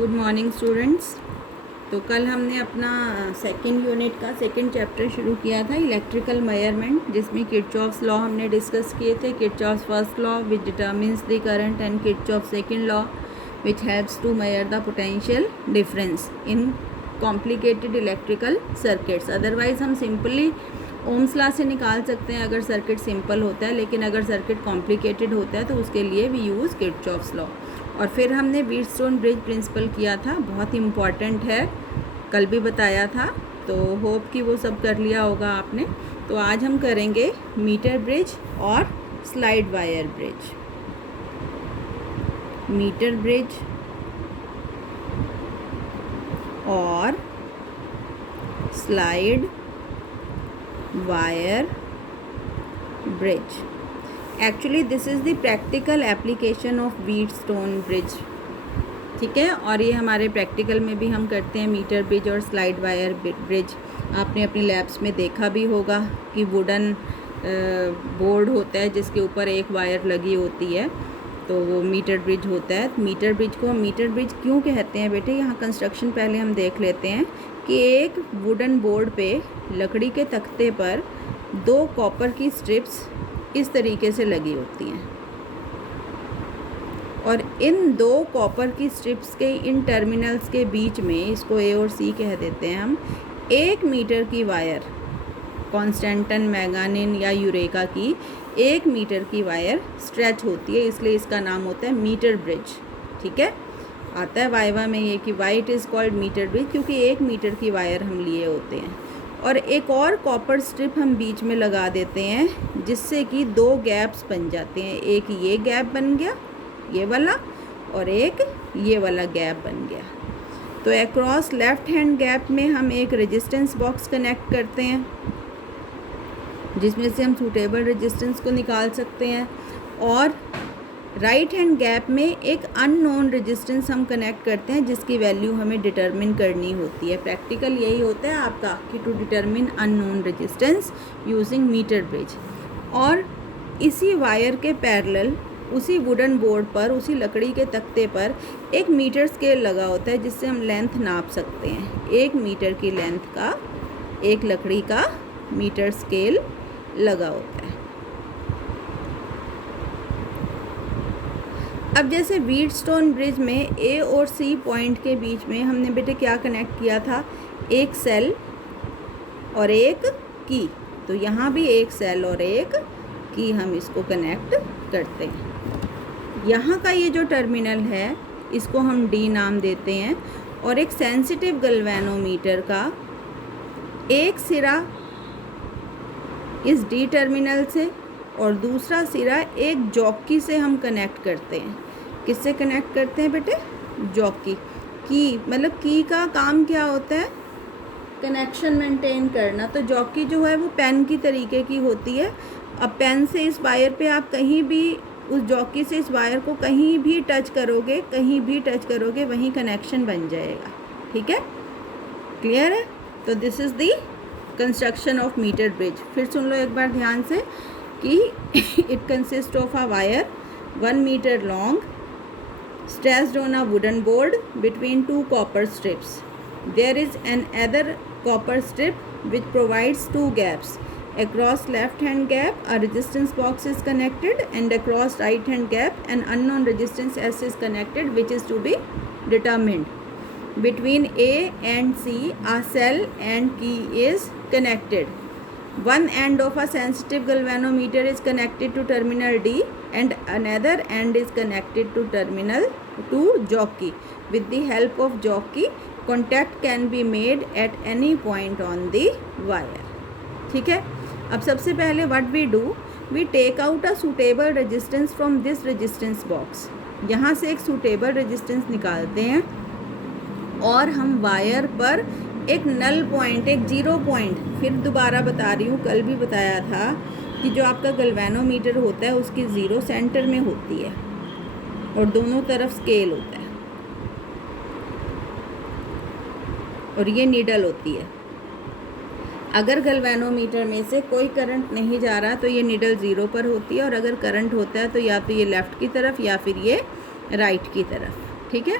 Good morning students. तो कल हमने अपना सेकंड यूनिट का सेकंड चैप्टर शुरू किया था इलेक्ट्रिकल मेजरमेंट, जिसमें किरचॉफ्स लॉ हमने डिस्कस किए थे। Kirchhoff's first law which determines the current and Kirchhoff second law which helps to measure the potential difference in complicated electrical circuits. Otherwise हम simply Ohm's law से निकाल सकते हैं अगर सर्किट सिंपल होता है, लेकिन अगर सर्किट कॉम्प्लिकेटेड होता है तो उसके लिए वी यूज़ किरचॉफ्स लॉ। और फिर हमने व्हीटस्टोन ब्रिज प्रिंसिपल किया था, बहुत इम्पॉर्टेंट है, कल भी बताया था, तो होप कि वो सब कर लिया होगा आपने। तो आज हम करेंगे मीटर ब्रिज और slide wire bridge. Meter bridge और slide wire bridge. Actually this is the practical application of Wheatstone bridge, ठीक है। और ये हमारे प्रैक्टिकल में भी हम करते हैं मीटर ब्रिज और स्लाइड वायर ब्रिज। आपने अपनी लैब्स में देखा भी होगा कि वुडन बोर्ड होता है जिसके ऊपर एक वायर लगी होती है, तो वो मीटर ब्रिज होता है। मीटर ब्रिज को हम मीटर ब्रिज क्यों कहते हैं बेटे, यहाँ कंस्ट्रक्शन पहले हम देख लेते हैं कि एक वुडन बोर्ड पे लकड़ी के तख्ते पर दो कॉपर की स्ट्रिप्स इस तरीके से लगी होती हैं, और इन दो कॉपर की स्ट्रिप्स के इन टर्मिनल्स के बीच में, इसको ए और सी कह देते हैं हम, 1 मीटर की वायर, कॉन्स्टेंटन, मैंगानिन या यूरेका की 1 मीटर की वायर स्ट्रेच होती है, इसलिए इसका नाम होता है मीटर ब्रिज, ठीक है। आता है वाइवा में ये कि why it is called metre bridge, क्योंकि 1 मीटर की वायर हम लिए होते हैं। और एक और कॉपर स्ट्रिप हम बीच में लगा देते हैं जिससे कि 2 गैप्स बन जाते हैं, एक ये गैप बन गया ये वाला, और एक ये वाला गैप बन गया। तो अक्रॉस लेफ्ट हैंड गैप में हम एक रेजिस्टेंस बॉक्स कनेक्ट करते हैं जिसमें से हम सूटेबल रेजिस्टेंस को निकाल सकते हैं, और राइट हैंड गैप में एक अननोन रेजिस्टेंस हम कनेक्ट करते हैं जिसकी वैल्यू हमें डिटरमिन करनी होती है। प्रैक्टिकल यही होता है आपका कि to determine unknown resistance using metre bridge. और इसी वायर के पैरेलल उसी वुडन बोर्ड पर, उसी लकड़ी के तख्ते पर एक मीटर स्केल लगा होता है जिससे हम लेंथ नाप सकते हैं। 1 मीटर की लेंथ का एक लकड़ी का मीटर स्केल लगा होता है। अब जैसे व्हीटस्टोन ब्रिज में ए और सी पॉइंट के बीच में हमने बेटे क्या कनेक्ट किया था, एक सेल और एक की, तो यहाँ भी एक सेल और एक की हम इसको कनेक्ट करते हैं। यहाँ का ये जो टर्मिनल है इसको हम डी नाम देते हैं, और एक सेंसिटिव गैल्वेनोमीटर का एक सिरा इस डी टर्मिनल से और दूसरा सिरा एक जॉकी से हम कनेक्ट करते हैं। किससे कनेक्ट करते हैं बेटे? जॉकी। की मतलब की का काम क्या होता है? कनेक्शन मेंटेन करना। तो जॉकी जो है वो पेन की तरीके की होती है। अब पेन से इस वायर पे आप कहीं भी, उस जॉकी से इस वायर को कहीं भी टच करोगे, कहीं भी टच करोगे, वहीं कनेक्शन बन जाएगा, ठीक है, क्लियर है। तो this is the construction of metre bridge. फिर सुन लो एक बार ध्यान से कि it consists of a wire 1 meter long stretched on a wooden board between 2 copper strips. There is another copper strip which provides 2 gaps. Across left hand gap a resistance box is connected, and across right hand gap an unknown resistance S is connected, which is to be determined. Between A and C a cell and key is connected. One end of a sensitive galvanometer is connected to terminal D and another end is connected to terminal to jockey. With the help of jockey, contact can be made at any point on the wire. ठीक है। अब सबसे पहले what we do, we take out a suitable resistance from this resistance box. यहाँ से एक suitable resistance निकालते हैं और हम वायर पर एक नल पॉइंट, एक 0 पॉइंट, फिर दोबारा बता रही हूँ, कल भी बताया था कि जो आपका गैल्वेनोमीटर होता है उसकी 0 सेंटर में होती है और दोनों तरफ स्केल होता है, और ये नीडल होती है। अगर गैल्वेनोमीटर में से कोई करंट नहीं जा रहा तो ये नीडल 0 पर होती है, और अगर करंट होता है तो या तो ये लेफ़्ट की तरफ या फिर ये राइट की तरफ, ठीक है।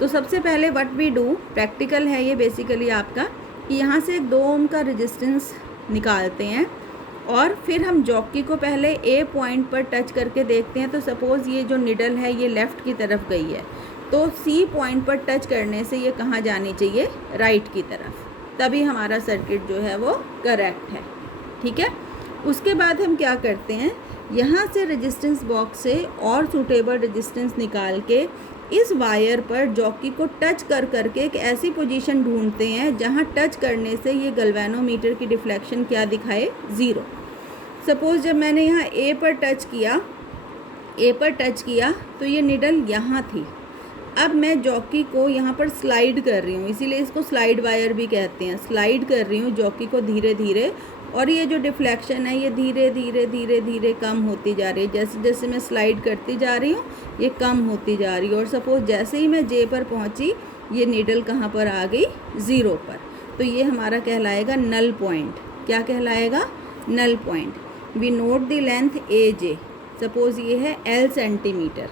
तो सबसे पहले व्हाट वी डू, प्रैक्टिकल है ये बेसिकली आपका, कि यहाँ से 2 ओम का रेजिस्टेंस निकालते हैं और फिर हम जॉकी को पहले ए पॉइंट पर टच करके देखते हैं। तो सपोज़ ये जो निडल है ये लेफ़्ट की तरफ गई है, तो सी पॉइंट पर टच करने से ये कहाँ जानी चाहिए, राइट की तरफ, तभी हमारा सर्किट जो है वो करेक्ट है। ठीक है, उसके बाद हम क्या करते हैं, यहाँ से रेजिस्टेंस बॉक्स से और सूटेबल रेजिस्टेंस निकाल के इस वायर पर जॉकी को टच कर करके एक ऐसी पोजीशन ढूंढते हैं जहाँ टच करने से ये गैल्वेनोमीटर की डिफ्लेक्शन क्या दिखाए, 0। सपोज़ जब मैंने यहाँ ए पर टच किया तो ये निडल यहाँ थी। अब मैं जॉकी को यहाँ पर स्लाइड कर रही हूँ, इसीलिए इसको स्लाइड वायर भी कहते हैं। स्लाइड कर रही हूँ जॉकी को धीरे धीरे, और ये जो डिफ्लेक्शन है ये धीरे धीरे धीरे धीरे कम होती जा रही है। जैसे जैसे मैं स्लाइड करती जा रही हूँ ये कम होती जा रही है, और सपोज़ जैसे ही मैं जे पर पहुँची ये नीडल कहाँ पर आ गई, 0 पर। तो ये हमारा कहलाएगा नल पॉइंट। क्या कहलाएगा, null point. We note the length A J. Suppose ये है L सेंटीमीटर,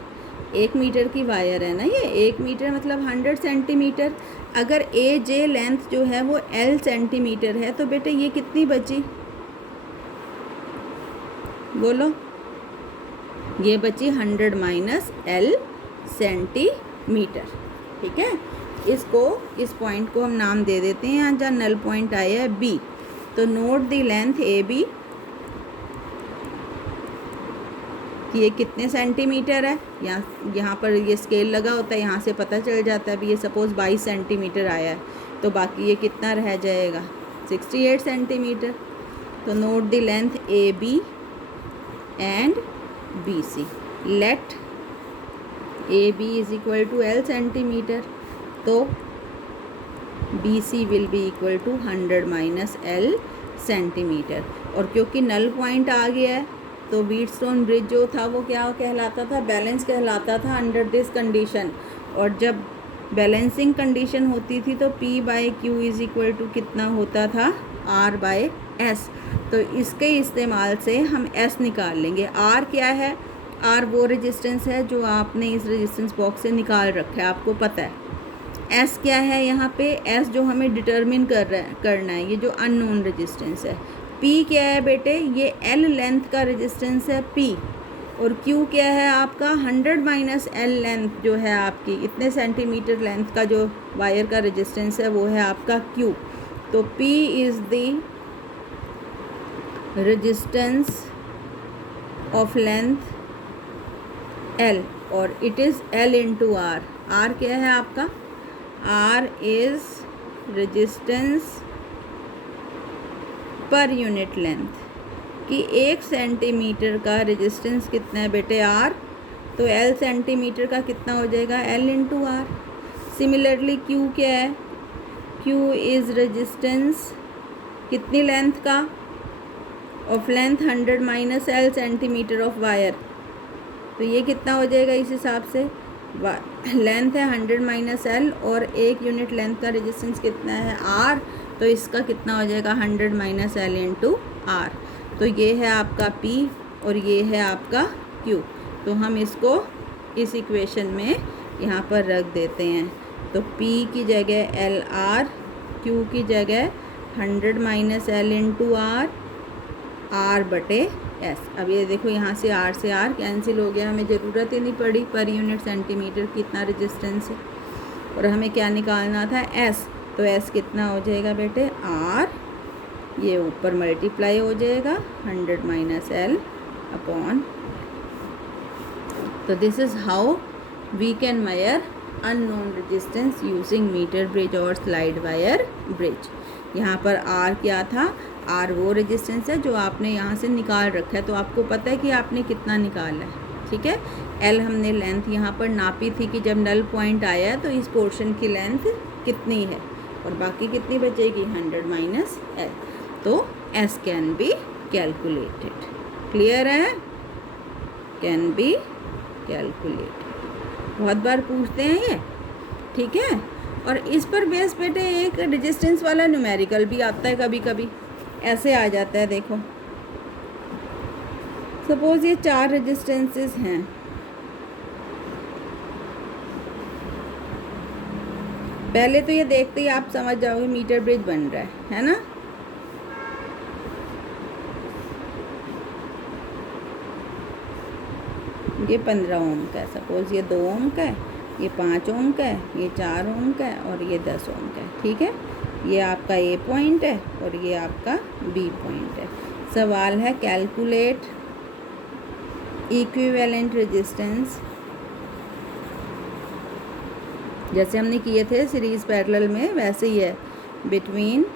1 मीटर की वायर है ना ये, 1 मीटर मतलब 100 सेंटीमीटर। अगर ए जे लेंथ जो है वो L सेंटीमीटर है तो बेटे ये कितनी बची, बोलो, ये बची 100 माइनस L सेंटीमीटर। ठीक है, इस पॉइंट को हम नाम दे देते हैं यहाँ जहाँ नल पॉइंट आया है B। तो note the length A B, कि ये कितने सेंटीमीटर है। यहाँ पर ये स्केल लगा होता है, यहाँ से पता चल जाता है। अभी ये सपोज़ 22 सेंटीमीटर आया है, तो बाकी ये कितना रह जाएगा, 68 सेंटीमीटर। तो note the length A B and B C. Let A B is equal to L centimeter, तो B C will be equal to 100 minus L centimeter. और क्योंकि नल पॉइंट आ गया है तो व्हीटस्टोन ब्रिज जो था वो क्या कहलाता था, बैलेंस कहलाता था अंडर दिस कंडीशन। और जब बैलेंसिंग कंडीशन होती थी तो P by Q is equal to कितना होता था, R बाई S। तो इसके इस्तेमाल से हम S निकाल लेंगे। R क्या है, R वो रेजिस्टेंस है जो आपने इस रेजिस्टेंस बॉक्स से निकाल रखा है, आपको पता है। S क्या है यहाँ पे, S जो हमें डिटर्मिन करना है, ये जो अननोन रेजिस्टेंस है। P क्या है बेटे, ये L लेंथ का रेजिस्टेंस है P, और Q क्या है आपका, 100 माइनस L लेंथ जो है आपकी, इतने सेंटीमीटर लेंथ का जो वायर का रेजिस्टेंस है वो है आपका Q। तो P is the resistance of length L, और it is L into R। R क्या है आपका, R is resistance per unit length, कि 1 सेंटीमीटर का रेजिस्टेंस कितना है बेटे, R। तो L सेंटीमीटर का कितना हो जाएगा, L into R। Similarly Q क्या है, Q इज़ रेजिस्टेंस कितनी लेंथ का, of length 100 minus L centimetre of wire. तो ये कितना हो जाएगा इस हिसाब से, लेंथ है 100 माइनस L और 1 यूनिट लेंथ का रेजिस्टेंस कितना है, R। तो इसका कितना हो जाएगा, 100 माइनस L इंटू R। तो ये है आपका P और ये है आपका Q। तो हम इसको इस इक्वेशन में यहाँ पर रख देते हैं। तो P की जगह LR, Q की जगह 100 minus L into R, R बटे S। अब ये देखो यहाँ से R कैंसिल हो गया, हमें ज़रूरत ही नहीं पड़ी, पर यूनिट सेंटीमीटर कितना रेजिस्टेंस है। और हमें क्या निकालना था, S। तो S कितना हो जाएगा बेटे, R, ये ऊपर मल्टीप्लाई हो जाएगा 100 माइनस L अपॉन। तो this is how we can measure unknown resistance using metre bridge और स्लाइड वायर ब्रिज। यहाँ पर R क्या था, R वो रेजिस्टेंस है जो आपने यहाँ से निकाल रखा है, तो आपको पता है कि आपने कितना निकाला है। ठीक है, L हमने लेंथ यहाँ पर नापी थी कि जब नल पॉइंट आया तो इस पोर्शन की लेंथ कितनी है, और बाकी कितनी बचेगी, 100 माइनस L। तो S can be calculated. Clear है, कैन बी कैलकुलेटेड। बहुत बार पूछते हैं ये, ठीक है। और इस पर बेस बेटे एक रेजिस्टेंस वाला न्यूमेरिकल भी आता है, कभी कभी ऐसे आ जाता है। देखो सपोज़ ये 4 रेजिस्टेंसेस हैं, पहले तो ये देखते ही आप समझ जाओगे मीटर ब्रिज बन रहा है ना। ये 15 ओम का है, सपोज ये 2 ओम का है, ये 5 ओम का है, ये 4 ओम का है और ये 10 ओम का है। ठीक है, ये आपका ए पॉइंट है और ये आपका बी पॉइंट है। सवाल है कैलकुलेट इक्विवेलेंट रेजिस्टेंस, जैसे हमने किए थे सीरीज़ पैरेलल में वैसे ही है, बिटवीन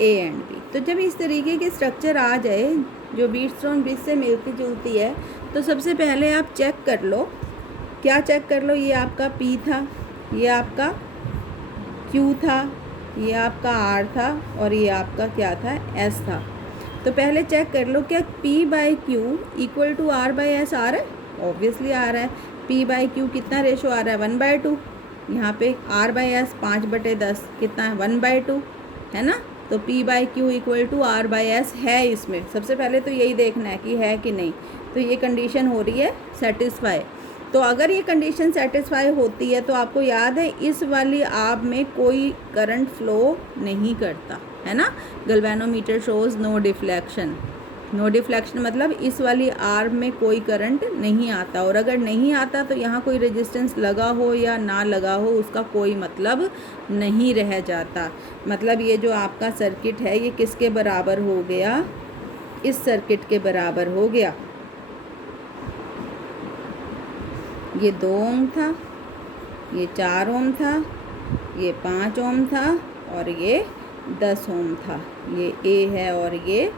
ए एंड बी। तो जब इस तरीके के स्ट्रक्चर आ जाए जो व्हीटस्टोन ब्रिज से मिलती जुलती है, तो सबसे पहले आप चेक कर लो, क्या चेक कर लो, ये आपका P था, ये आपका Q था, ये आपका R था और ये आपका क्या था, S था। तो पहले चेक कर लो क्या P/Q इक्वल टू R/S आ रहा है, ऑब्वियसली आ रहा है। P/Q कितना रेशो आ रहा है, 1/2। यहाँ पे R/S 5/10 कितना है, 1/2 है ना। तो P/Q इक्वल टू R/S है इसमें, सबसे पहले तो यही देखना है कि है कि नहीं। तो ये कंडीशन हो रही है सेटिस्फाई। तो अगर ये कंडीशन सेटिस्फाई होती है तो आपको याद है इस वाली आर्म में कोई करंट फ्लो नहीं करता है ना। Galvanometer shows no deflection. No deflection मतलब इस वाली आर्म में कोई करंट नहीं आता, और अगर नहीं आता तो यहाँ कोई रेजिस्टेंस लगा हो या ना लगा हो उसका कोई मतलब नहीं रह जाता। मतलब ये जो आपका सर्किट है ये किसके बराबर हो गया, इस सर्किट के बराबर हो गया। ये 2 ओम था, ये 4 ओम था, ये 5 ओम था और ये 10 ओम था। ये ए है और ये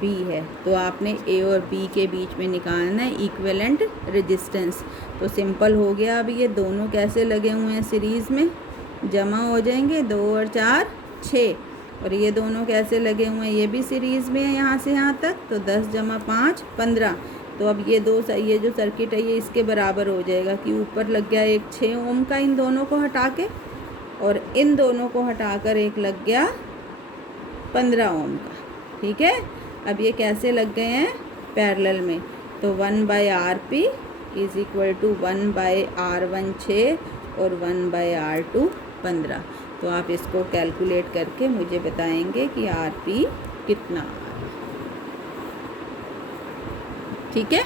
बी है। तो आपने ए और बी के बीच में निकालना है इक्विवेलेंट रेजिस्टेंस। तो सिंपल हो गया। अभी ये दोनों कैसे लगे हुए हैं सीरीज़ में, जमा हो जाएंगे, 2 और 4 6। और ये दोनों कैसे लगे हुए हैं, ये भी सीरीज़ में है यहाँ से यहाँ तक, तो 10 + 5 15। तो अब ये जो सर्किट है ये इसके बराबर हो जाएगा कि ऊपर लग गया एक 6 ओम का इन दोनों को हटा के, और इन दोनों को हटाकर एक लग गया 15 ओम का। ठीक है, अब ये कैसे लग गए हैं, पैरेलल में। तो 1/RP is equal to 1/R1 6 और 1/R2 15। तो आप इसको कैलकुलेट करके मुझे बताएंगे कि RP कितना। ठीक है,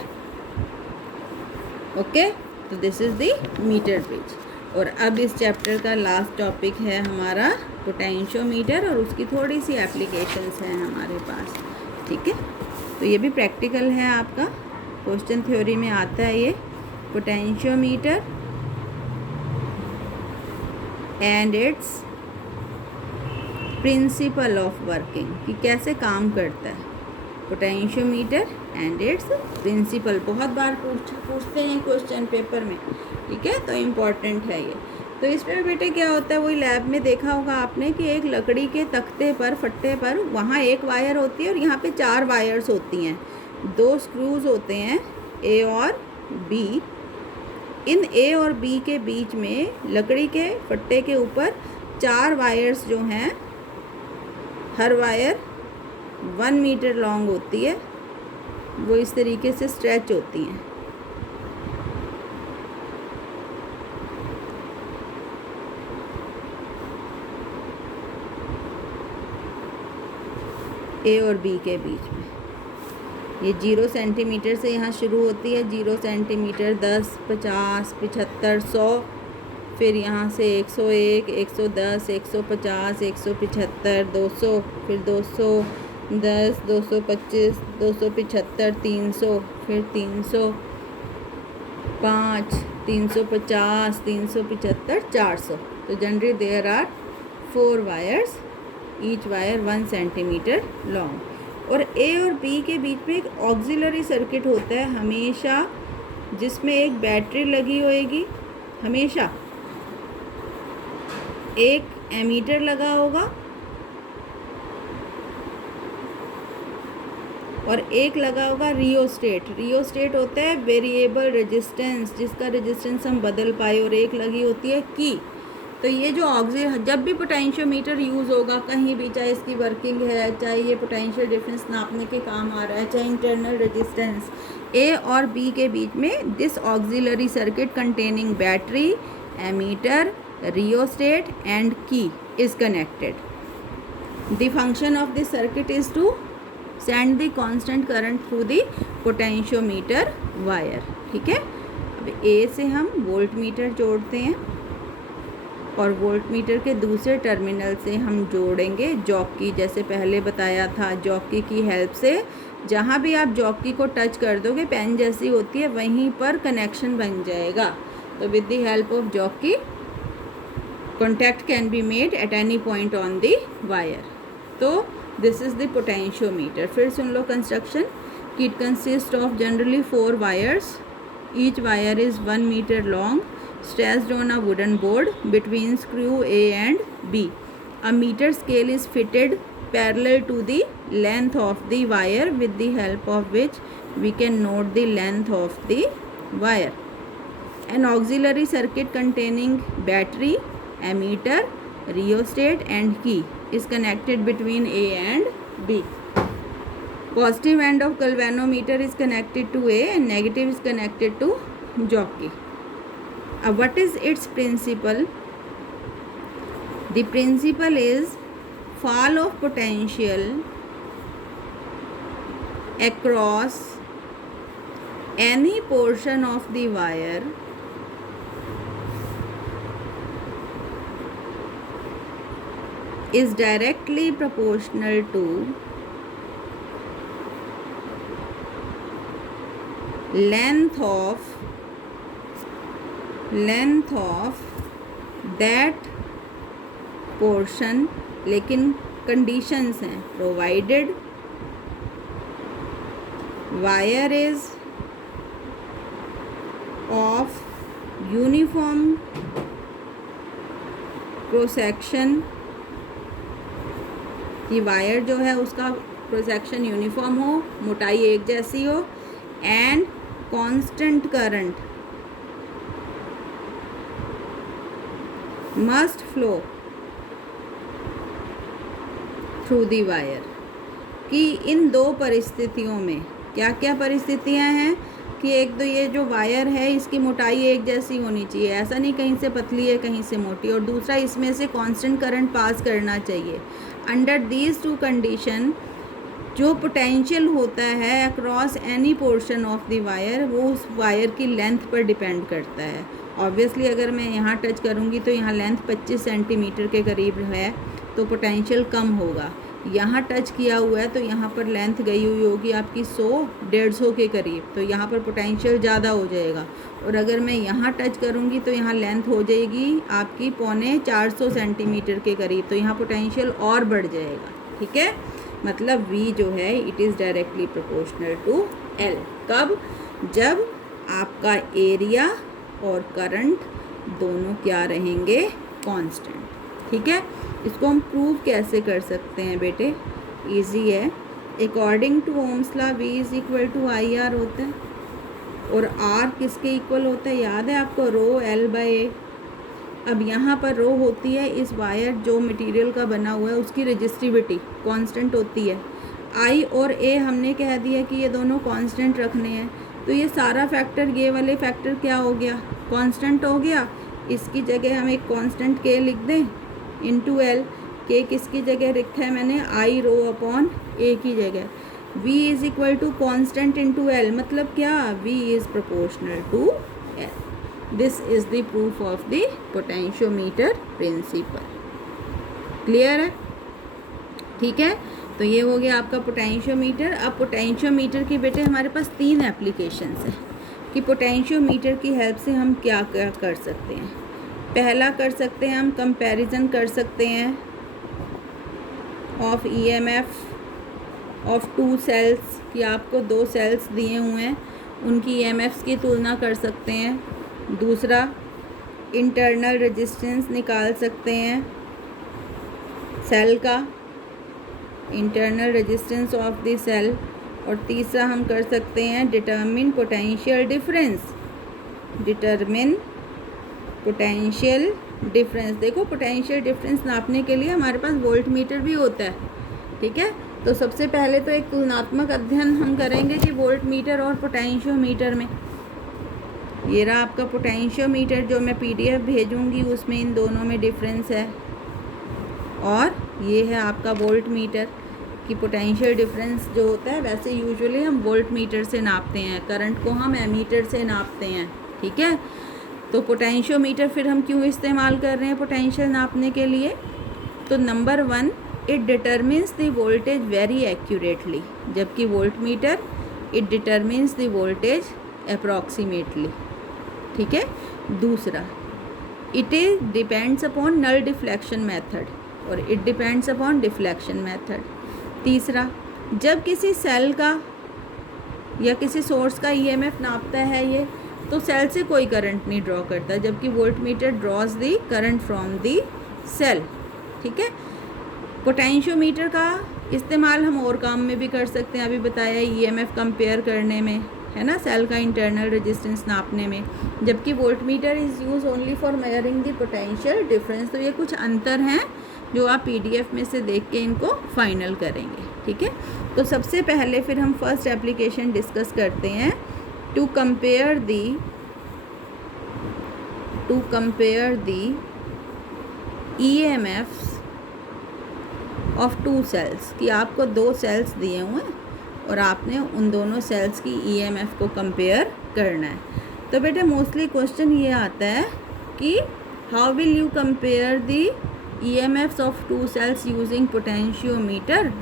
ओके। तो this is the metre bridge. और अब इस चैप्टर का लास्ट टॉपिक है हमारा पोटेंशियोमीटर, और उसकी थोड़ी सी एप्लीकेशंस हैं हमारे पास। ठीक है, तो ये भी प्रैक्टिकल है आपका, क्वेश्चन थ्योरी में आता है ये potentiometer and it's principle of working, कि कैसे काम करता है पोटेंशियोमीटर एंड इट्स प्रिंसिपल। बहुत बार पूछते हैं क्वेश्चन पेपर में। ठीक है, तो इम्पॉर्टेंट है ये। तो इसमें बेटे क्या होता है, वही लैब में देखा होगा आपने कि एक लकड़ी के तख्ते पर, फट्टे पर, वहाँ एक वायर होती है और यहाँ पे 4 वायर्स होती हैं। 2 स्क्रूज होते हैं ए और बी। इन ए और बी के बीच में लकड़ी के फट्टे के ऊपर 4 वायर्स जो हैं, हर वायर 1 मीटर लॉन्ग होती है, वो इस तरीके से स्ट्रेच होती हैं। ए और बी के बीच में ये 0 सेंटीमीटर से यहाँ शुरू होती है, 0 सेंटीमीटर, 10, 50, 75, 100, फिर यहाँ से 101, 110, 150, 175, 200, फिर 210, 225, 275, 300, फिर 305, 350, 375, 400। तो generally there are 4 wires, each wire 1 centimetre long. और ए और बी के बीच में एक ऑक्सिलरी सर्किट होता है हमेशा, जिसमें एक बैटरी लगी होएगी, हमेशा एक एमीटर लगा होगा और एक लगा होगा रियोस्टेट। रियोस्टेट होता है वेरिएबल रेजिस्टेंस, जिसका रेजिस्टेंस हम बदल पाए, और एक लगी होती है की। तो ये जो जब भी पोटेंशियोमीटर यूज़ होगा कहीं भी, चाहे इसकी वर्किंग है, चाहे ये पोटेंशियल डिफरेंस नापने के काम आ रहा है, चाहे इंटरनल रेजिस्टेंस, ए और बी के बीच में this auxiliary circuit containing battery, ammeter rheostat and key is connected. The function of this circuit is to send the constant current through the potentiometer wire. ठीक है, अब A से हम वोल्ट मीटर जोड़ते हैं और वोल्ट मीटर के दूसरे टर्मिनल से हम जोड़ेंगे जॉकी, जैसे पहले बताया था जॉकी की हेल्प से। जहाँ भी आप जॉकी को टच कर दोगे पेन जैसी होती है वहीं पर कनेक्शन बन जाएगा। तो with the help of jockey contact can be made at any point on the wire. तो दिस इज़ द पोटेंशियोमीटर। फिर सुन लो कंस्ट्रक्शन कि it consist of generally 4 wires, each wire is 1 metre long, stretched on a wooden board between screw A and B. A meter scale is fitted parallel to the length of the wire, with the help of which we can note the length of the wire. An auxiliary circuit containing battery, ammeter, rheostat and key is connected between A and B. Positive end of galvanometer is connected to A and negative is connected to jockey. What is its principle? The principle is fall of potential across any portion of the wire is directly proportional to length of that portion, लेकिन conditions हैं, provided wire is of uniform cross section, कि wire जो है उसका cross section uniform हो, मोटाई एक जैसी हो, and constant current must flow through the wire। कि इन दो परिस्थितियों में क्या क्या परिस्थितियां हैं कि एक तो ये जो वायर है इसकी मोटाई एक जैसी होनी चाहिए, ऐसा नहीं कहीं से पतली है कहीं से मोटी, और दूसरा इसमें से कांस्टेंट करंट पास करना चाहिए। अंडर दीज 2 कंडीशन जो पोटेंशियल होता है across any portion of the wire वो उस वायर की लेंथ पर डिपेंड करता है। ऑब्वियसली अगर मैं यहाँ टच करूँगी तो यहाँ लेंथ 25 सेंटीमीटर के करीब है तो पोटेंशियल कम होगा। यहाँ टच किया हुआ है तो यहाँ पर लेंथ गई हुई होगी आपकी 100-150 के करीब, तो यहाँ पर पोटेंशियल ज़्यादा हो जाएगा। और अगर मैं यहाँ टच करूँगी तो यहाँ लेंथ हो जाएगी आपकी 350 सेंटीमीटर के करीब, तो यहाँ पोटेंशियल और बढ़ जाएगा। ठीक है, मतलब V जो है it is directly proportional to L। कब? जब आपका एरिया और करंट दोनों क्या रहेंगे? कांस्टेंट। ठीक है, इसको हम प्रूव कैसे कर सकते हैं बेटे? इजी है। According to Ohm's law V is equal to IR होता है, और R किसके इक्वल होता है? याद है आपको, रो L बाय A। अब यहाँ पर रो होती है इस वायर जो मटेरियल का बना हुआ है उसकी रेजिस्टिविटी कांस्टेंट होती है। I और A हमने कह दिया कि ये दोनों कांस्टेंट रखने हैं, तो ये सारा फैक्टर, ये वाले फैक्टर क्या हो गया? कांस्टेंट हो गया। इसकी जगह हम एक कांस्टेंट K लिख दें इनटू L। K किसकी जगह लिखा है मैंने? I रो अपॉन A की जगह। V is equal to constant into L, मतलब क्या? V is proportional to L। This is the proof of the potentiometer principle. Clear है? ठीक है, तो ये हो गया आपका पोटेंशियोमीटर। अब पोटेंशियोमीटर की बेटे हमारे पास 3 एप्लीकेशंस हैं कि पोटेंशियोमीटर की हेल्प से हम क्या क्या कर सकते हैं। पहला कर सकते हैं हम कंपैरिजन कर सकते हैं ऑफ EMF ऑफ 2 सेल्स, कि आपको 2 सेल्स दिए हुए हैं उनकी EMFs की तुलना कर सकते हैं। दूसरा इंटरनल रेजिस्टेंस निकाल सकते हैं सेल का, internal resistance of the cell. और तीसरा हम कर सकते हैं determine potential difference. Determine potential difference. देखो पोटेंशियल डिफरेंस नापने के लिए हमारे पास वोल्ट मीटर भी होता है। ठीक है, तो सबसे पहले तो एक तुलनात्मक अध्ययन हम करेंगे कि वोल्ट मीटर और पोटेंशियोमीटर में। ये रहा आपका पोटेंशियोमीटर, जो मैं PDF भेजूंगी उसमें इन दोनों में डिफरेंस है। और ये है आपका वोल्ट मीटर कि पोटेंशियल डिफरेंस जो होता है, वैसे यूजुअली हम वोल्ट मीटर से नापते हैं, करंट को हम एमीटर से नापते हैं, ठीक है। तो पोटेंशियोमीटर फिर हम क्यों इस्तेमाल कर रहे हैं पोटेंशियल नापने के लिए? तो number 1, it determines the voltage very accurately, जबकि volt meter it determines the voltage approximately, ठीक है। दूसरा, it is depends upon null deflection method, और it depends upon deflection method. तीसरा, जब किसी सेल का या किसी सोर्स का EMF नापता है ये, तो सेल से कोई करंट नहीं ड्रॉ करता, जबकि volt meter draws the current from the cell, ठीक है। पोटेंशियोमीटर का इस्तेमाल हम और काम में भी कर सकते हैं, अभी बताया EMF कंपेयर करने में, है ना, सेल का इंटरनल रेजिस्टेंस नापने में, जबकि volt metre is use only for measuring the potential difference. तो ये कुछ अंतर हैं जो आप PDF में से देख के इनको फाइनल करेंगे, ठीक है। तो सबसे पहले फिर हम फर्स्ट एप्लीकेशन डिस्कस करते हैं, to compare the EMFs of 2 cells, कि आपको 2 सेल्स दिए हुए हैं और आपने उन दोनों सेल्स की EMF को कंपेयर करना है। तो बेटे मोस्टली क्वेश्चन ये आता है कि how will you compare the EMFs of 2 cells using potentiometer,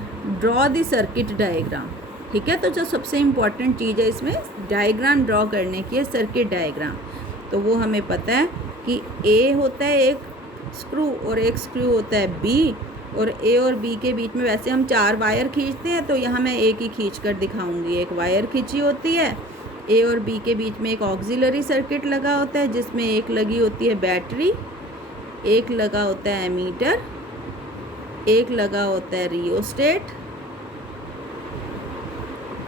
draw the circuit diagram, ठीक है। तो जो सबसे इम्पॉर्टेंट चीज़ है इसमें डायग्राम ड्रॉ करने की है, सर्किट डायग्राम। तो वो हमें पता है कि A होता है एक स्क्रू और एक स्क्रू होता है B, और A और B के बीच में वैसे हम 4 वायर खींचते हैं, तो यहाँ मैं एक ही खींच कर दिखाऊंगी। एक वायर खींची होती है, A और B के बीच में एक ऑक्सिलरी सर्किट लगा होता है, जिसमें एक लगी होती है बैटरी, एक लगा होता है एमीटर, एक लगा होता है रियोस्टेट,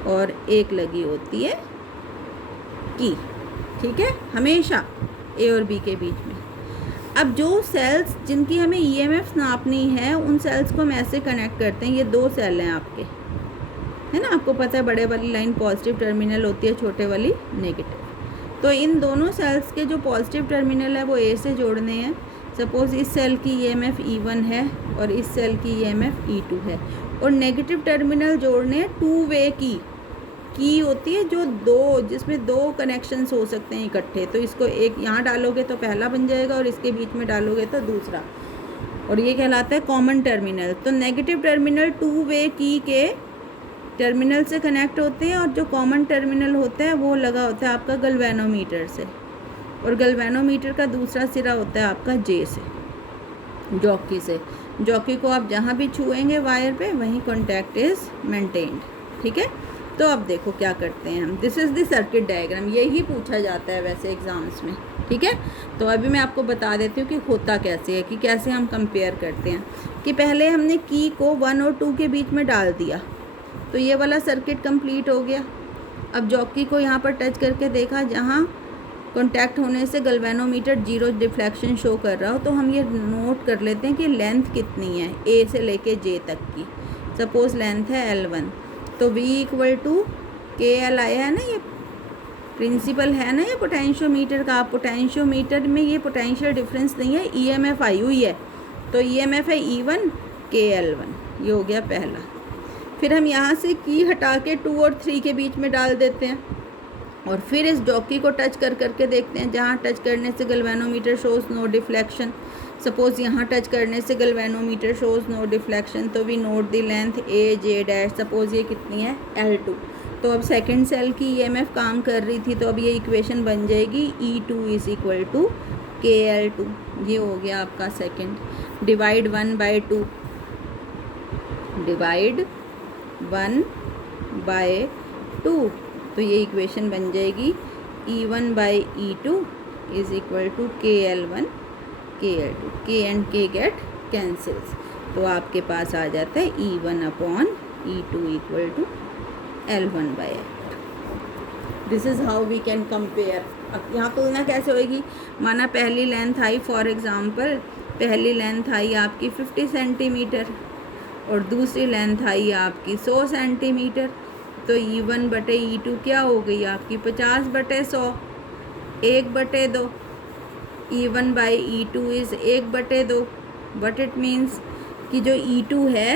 और एक लगी होती है की, ठीक है, हमेशा A और B के बीच में। अब जो सेल्स जिनकी हमें EMF नापनी है, उन सेल्स को हम ऐसे कनेक्ट करते हैं, ये 2 सेल हैं आपके, है ना, आपको पता है बड़े वाली लाइन पॉजिटिव टर्मिनल होती है, छोटे वाली नेगेटिव। तो इन दोनों सेल्स के जो पॉजिटिव टर्मिनल है वो A से जोड़ने हैं। सपोज़ इस सेल की EMF E1 है और इस सेल की EMF E2 है, और नेगेटिव टर्मिनल जोड़ने 2 वे की होती है, जो 2, जिसमें 2 कनेक्शंस हो सकते हैं इकट्ठे। तो इसको एक यहाँ डालोगे तो पहला बन जाएगा, और इसके बीच में डालोगे तो दूसरा, और ये कहलाता है कॉमन टर्मिनल। तो नेगेटिव टर्मिनल 2 वे की के टर्मिनल से कनेक्ट होते हैं, और जो कॉमन टर्मिनल होता है वो लगा होता है आपका गैल्वेनोमीटर से, और गैल्वेनोमीटर का दूसरा सिरा होता है आपका J से, जॉकी से। जॉकी को आप जहाँ भी छुएंगे वायर पे, वहीं कॉन्टैक्ट इज़ मेंटेन्ड, ठीक है। तो अब देखो क्या करते हैं हम, this is the circuit diagram, यही पूछा जाता है वैसे एग्ज़ाम्स में, ठीक है। तो अभी मैं आपको बता देती हूँ कि होता कैसे है, कि कैसे हम कंपेयर करते हैं। कि पहले हमने की को 1 और 2 के बीच में डाल दिया, तो ये वाला सर्किट कंप्लीट हो गया। अब जॉकी को यहाँ पर टच करके देखा, जहाँ कॉन्टैक्ट होने से गैल्वेनोमीटर 0 डिफ्लेक्शन शो कर रहा हो, तो हम ये नोट कर लेते हैं कि लेंथ कितनी है A से लेके J तक की। सपोज़ लेंथ है L1, तो V = KL आया है ना, ये प्रिंसिपल है ना ये पोटेंशियोमीटर का। पोटेंशियोमीटर में ये पोटेंशियल डिफरेंस नहीं है, EMF आई हुई है, तो EMF है E1 KL1, ये हो गया पहला। फिर हम यहाँ से की हटा के 2 और 3 के बीच में डाल देते हैं, और फिर इस जॉकी को टच करके देखते हैं, जहाँ टच करने से galvanometer shows no deflection. Suppose यहाँ टच करने से गैल्वेनोमीटर शोज़ नो डिफ्लेक्शन, तो we note the length AJ'। Suppose ये कितनी है L2, तो अब सेकंड सेल की EMF काम कर रही थी, तो अब ये इक्वेशन बन जाएगी E2 = KL2। ये हो गया आपका सेकंड। डिवाइड 1/2, डिवाइड 1/2, तो ये इक्वेशन बन जाएगी E1/E2 = KL1 KL2। K and K get cancels, तो आपके पास आ जाता है E1/E2 = L1/L2। This is how we can compare. अब यहाँ तुलना कैसे होएगी, माना पहली लेंथ आई, फॉर एग्ज़ाम्पल पहली लेंथ आई आपकी 50 सेंटीमीटर और दूसरी लेंथ आई आपकी 100 सेंटीमीटर, तो E1/E2 क्या हो गई आपकी 50/100, 1/2, E1 by E2 is 1/2। What it means कि जो E2 है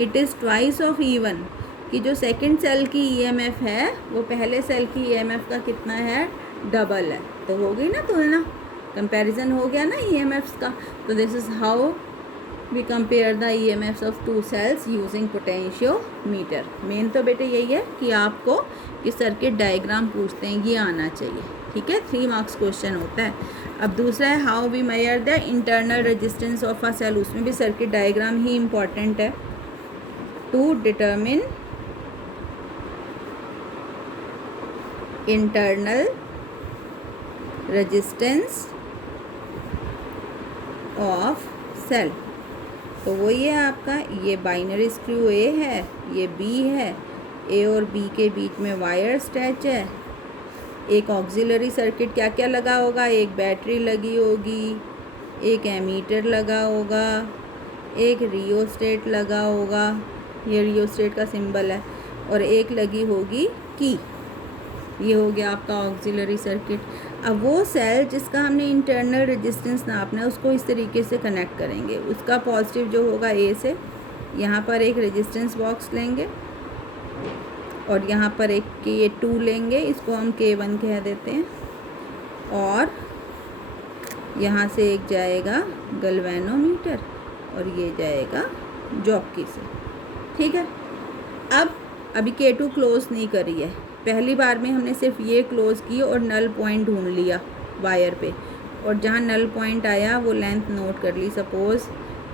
it is twice of E1, कि जो सेकंड सेल की EMF है वो पहले सेल की EMF का कितना है, डबल है। तो हो गई ना तुलना, कंपैरिजन हो गया ना EMFs का। तो this is how we compare the EMFs of two cells using potentiometer. Main तो बेटे यही है कि आपको कि सर्किट डायग्राम पूछते हैं, ये आना चाहिए, ठीक है। 3 मार्क्स क्वेश्चन होता है। अब दूसरा है how we measure the internal resistance of a cell, उसमें भी सर्किट डायग्राम ही इम्पॉर्टेंट है। To determine internal resistance of cell, तो वो ये आपका ये बाइनरी स्क्रू ए है, ये बी है, ए और बी के बीच में वायर स्टैच है। एक ऑक्सिलरी सर्किट क्या क्या लगा होगा, एक बैटरी लगी होगी, एक एमीटर लगा होगा, एक रियोस्टेट लगा होगा, ये रियोस्टेट का सिंबल है, और एक लगी होगी की। ये हो गया आपका ऑक्सिलरी सर्किट। अब वो सेल जिसका हमने इंटरनल रेजिस्टेंस नापना है उसको इस तरीके से कनेक्ट करेंगे। उसका पॉजिटिव जो होगा ए से, यहाँ पर एक रेजिस्टेंस बॉक्स लेंगे और यहाँ पर एक K2 लेंगे, इसको हम K1 कह देते हैं, और यहाँ से एक जाएगा गैल्वेनोमीटर और ये जाएगा जॉकी से, ठीक है। अब अभी K2 क्लोज नहीं करी है, पहली बार में हमने सिर्फ ये क्लोज़ की और नल पॉइंट ढूंढ लिया वायर पे, और जहाँ नल पॉइंट आया वो लेंथ नोट कर ली, सपोज़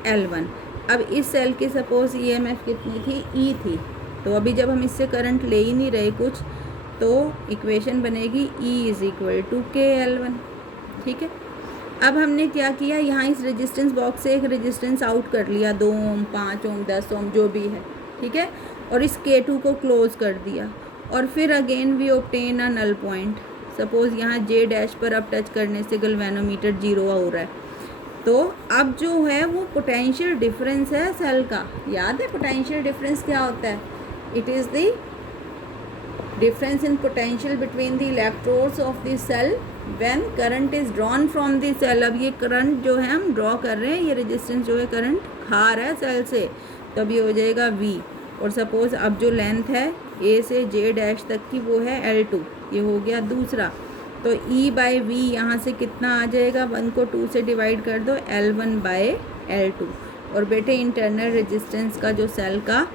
L1। अब इस सेल की सपोज़ EMF कितनी थी, E थी। तो अभी जब हम इससे करंट ले ही नहीं रहे कुछ, तो इक्वेशन बनेगी E = KL1, ठीक है। अब हमने क्या किया, यहाँ इस रेजिस्टेंस बॉक्स से एक रेजिस्टेंस आउट कर लिया, 2 ओम, 5 ओम, 10 ओम, जो भी है, ठीक है, और इस K2 को क्लोज़ कर दिया। और फिर again we obtain a null point, suppose यहाँ J' पर अब टच करने से गैल्वेनोमीटर 0 हो रहा है। तो अब जो है वो पोटेंशियल डिफरेंस है सेल का। याद है पोटेंशियल डिफरेंस क्या होता है, it is the difference in potential between the electrodes of the cell when current is drawn from the cell. अब ये करंट जो है हम ड्रॉ कर रहे हैं, ये रेजिस्टेंस जो है करंट खा रहा है सेल से, तब ये हो जाएगा V। और सपोज़ अब जो लेंथ है A से J' तक की वो है L2, ये हो गया दूसरा। तो E/V यहाँ से कितना आ जाएगा, 1 को 2 से डिवाइड कर दो, L1/L2। और बेटे इंटरनल रेजिस्टेंस का जो सेल का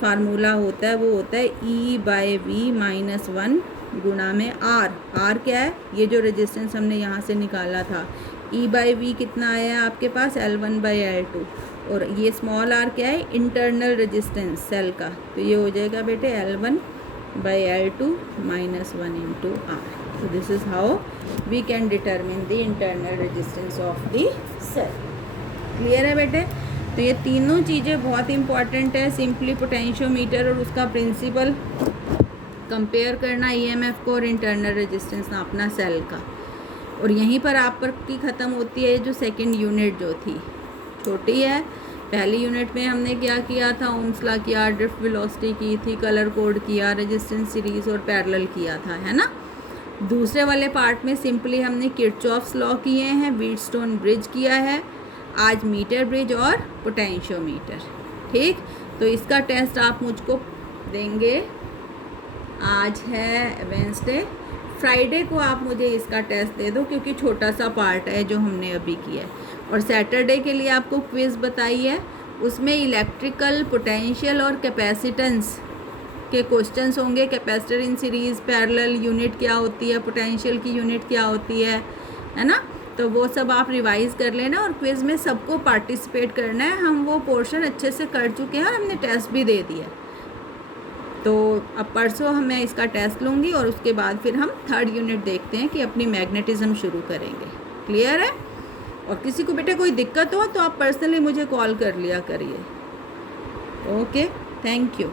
फार्मूला होता है वो होता है E/V - 1 गुणा में R। R क्या है, ये जो रेजिस्टेंस हमने यहाँ से निकाला था। E/V कितना आया आपके पास, L1/L2, और ये स्मॉल r क्या है, इंटरनल रेजिस्टेंस सेल का। तो ये हो जाएगा बेटे L1/L2 - 1 × R। तो this is how we can determine the internal resistance of the cell. Clear है बेटे। तो ये तीनों चीज़ें बहुत इंपॉर्टेंट है, सिंपली पोटेंशियोमीटर और उसका प्रिंसिपल, कंपेयर करना EMF को और इंटरनल रेजिस्टेंस नापना सेल का। और यहीं पर आप पर की ख़त्म होती है जो सेकंड यूनिट जो थी, छोटी है। पहली यूनिट में हमने क्या किया था, ओम्स लॉ किया, ड्रिफ्ट वेलोसिटी की थी, कलर कोड किया, रेजिस्टेंस सीरीज़ और पैरेलल किया था, है ना। दूसरे वाले पार्ट में सिंपली हमने किरचॉफ्स लॉ किए हैं, व्हीटस्टोन ब्रिज किया है, आज मीटर ब्रिज और पोटेंशियोमीटर, ठीक। तो इसका टेस्ट आप मुझको देंगे, आज है वेंसडे, फ्राइडे को आप मुझे इसका टेस्ट दे दो, क्योंकि छोटा सा पार्ट है जो हमने अभी किया है। और सैटरडे के लिए आपको क्विज़ बताई है, उसमें इलेक्ट्रिकल पोटेंशियल और कैपेसिटेंस के क्वेश्चंस होंगे। कैपेसिटर इन सीरीज़, पैरेलल, यूनिट क्या होती है, पोटेंशियल की यूनिट क्या होती है ना। तो वो सब आप रिवाइज़ कर लेना, और क्विज़ में सबको पार्टिसिपेट करना है। हम वो पोर्शन अच्छे से कर चुके हैं और हमने टेस्ट भी दे दिया। तो अब परसों मैं इसका टेस्ट लूँगी और उसके बाद फिर हम थर्ड यूनिट देखते हैं कि अपनी मैग्नेटिज्म शुरू करेंगे। क्लियर है। और किसी को बेटे कोई दिक्कत हो तो आप पर्सनली मुझे कॉल कर लिया करिए। Okay, thank you.